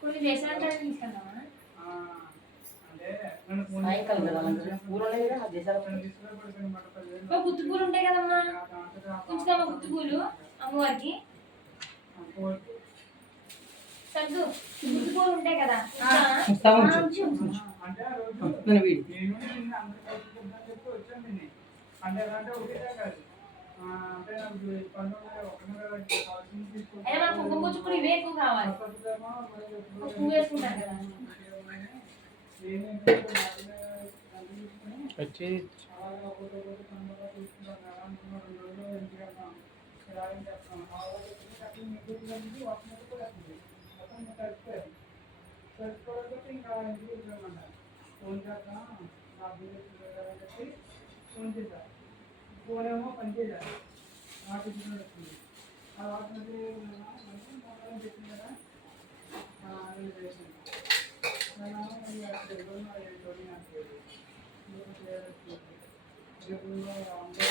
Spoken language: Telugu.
కొన్ని చేసినట్టు తీసుకెళ్తామా సాయంకాలం కదా పూలు ఉన్నాయి కదా గుత్తి పూలు ఉంటాయి కదమ్మా ఉంచుతామా గుత్తి పూలు అమ్మవారికి సద్దు గుత్తి పూలు ఉంటాయి కదా అయినా మన కుంకుమ పూజ కూడా ఇవే ఎక్కువ కావాలి పువ్వు వేసుకుంటారు కదా వచ్చి ఫోనేమో పనిచేయాలి వాటి వస్తుంది ఆ వాటి చెప్పింది కదా రేపు